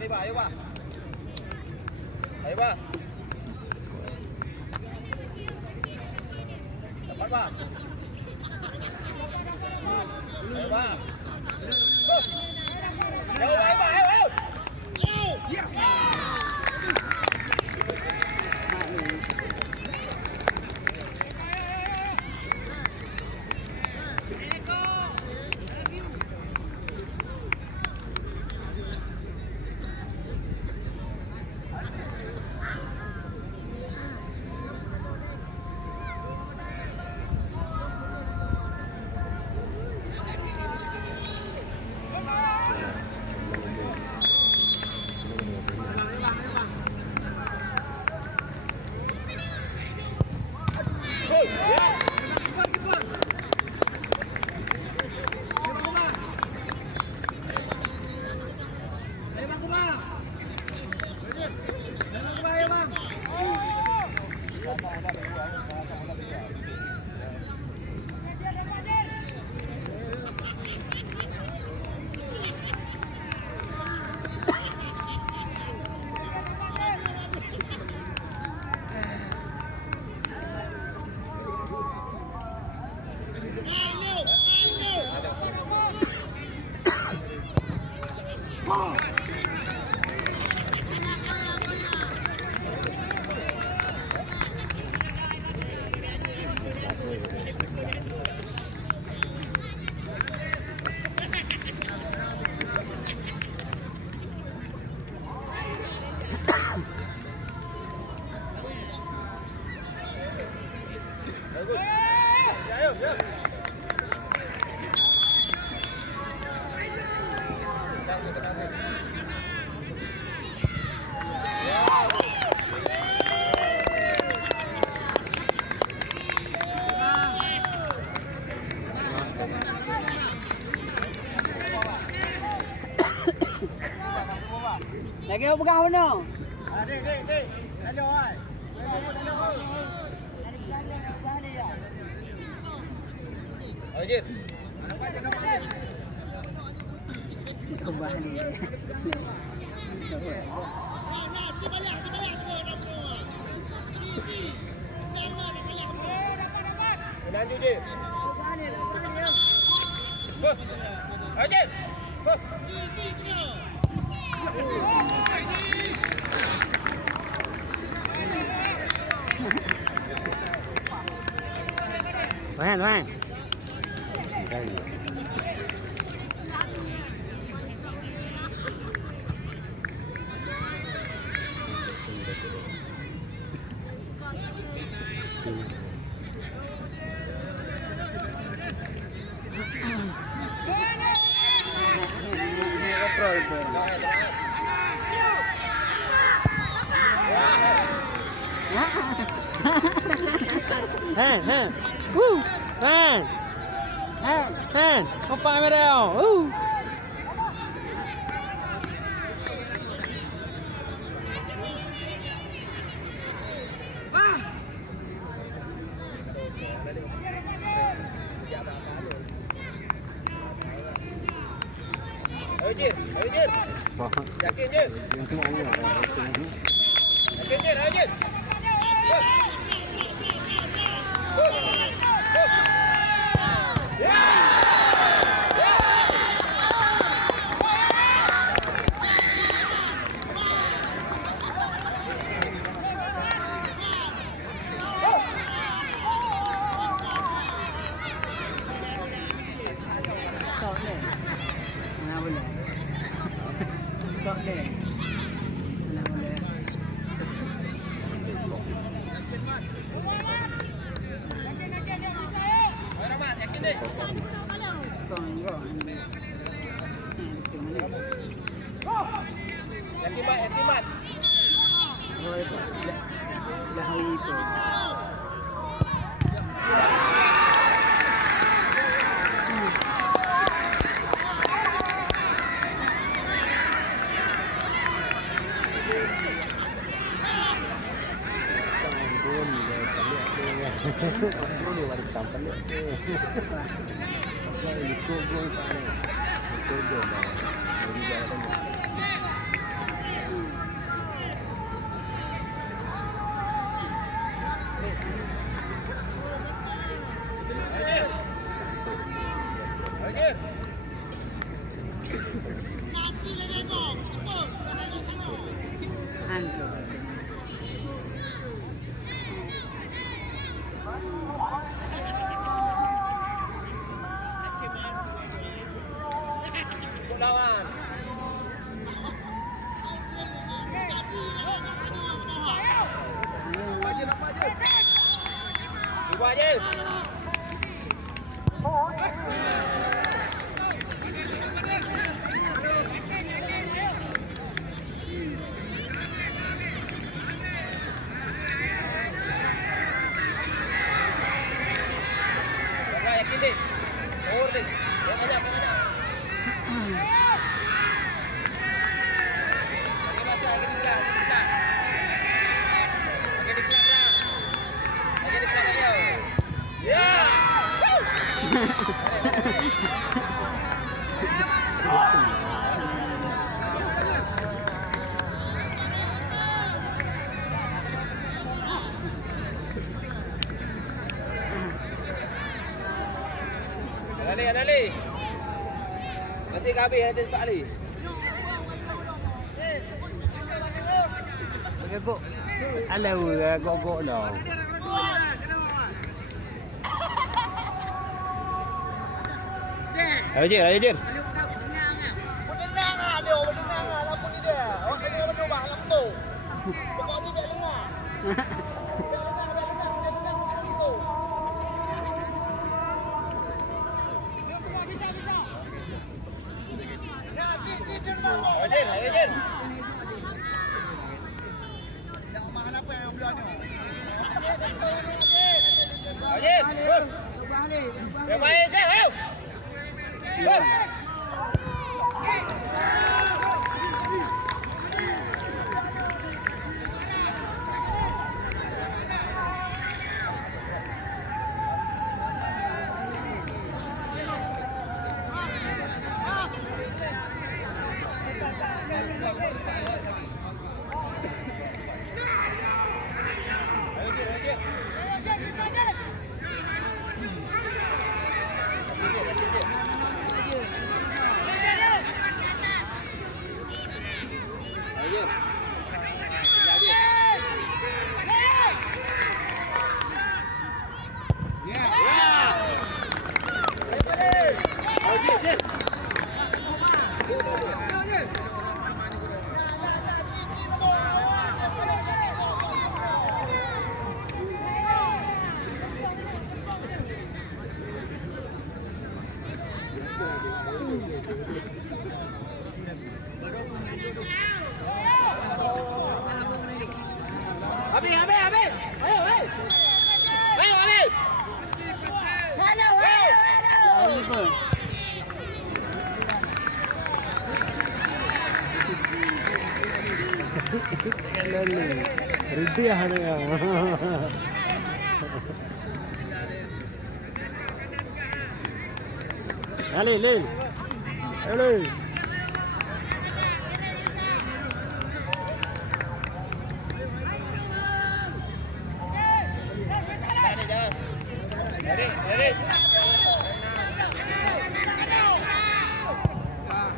Đi bà, ayo bà. Ayo bà. Dapat bà. Ayo bà. Ayo bà, ayo, ayo. Lagi apa kau no? Đi. Đánh vô ơi. Ở gì? Không ba đi. Đánh vô gì? Ở gì? Ngoan. Hen. Woo. Hen. Không phải mới đeo. Ở gì? Yakin je. Yakin je, ở gì? Dik. Yakimat, Yakimat. Ini waris tampil ya. Ikut gol pada. Ikut gol dah. Jadi jalan dah. Hajar. Lawan. Buat je. Yakin deh. Or deh. Banyak. Ali. Masih habis ada Pak Ali. Pakai gok. Alau gok dah. Ayo Jir. Berdenang Lampu ni dia. Orang kena orang ubah lampu tu. Pokok ni tak dengar. Ayo Jir. Jangan mahal apa yang belah ni. Ayo Jir. Yang baik je, ayo. Go. Habis. Ayo. Habis. Rupiah ada yang. Lil. Hello. Ready.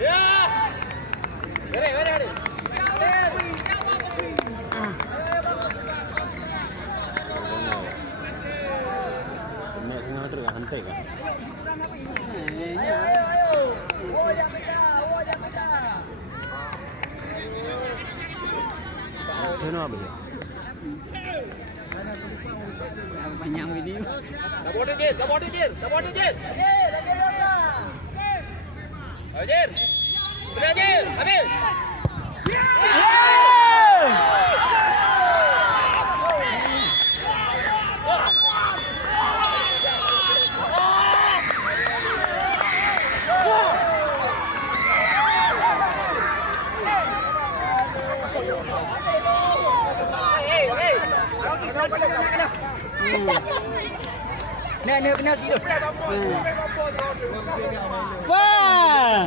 Ya. Ready. Mek sengaja terus hantai kan. Kenapa ya? Banyak video. Dah border Jir, dah border Jir, dah border Jir. Ayo Jir. Benar Jir, habis. Nak penalti tu. Wah.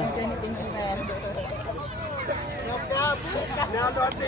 Nampak apa? Nampak apa?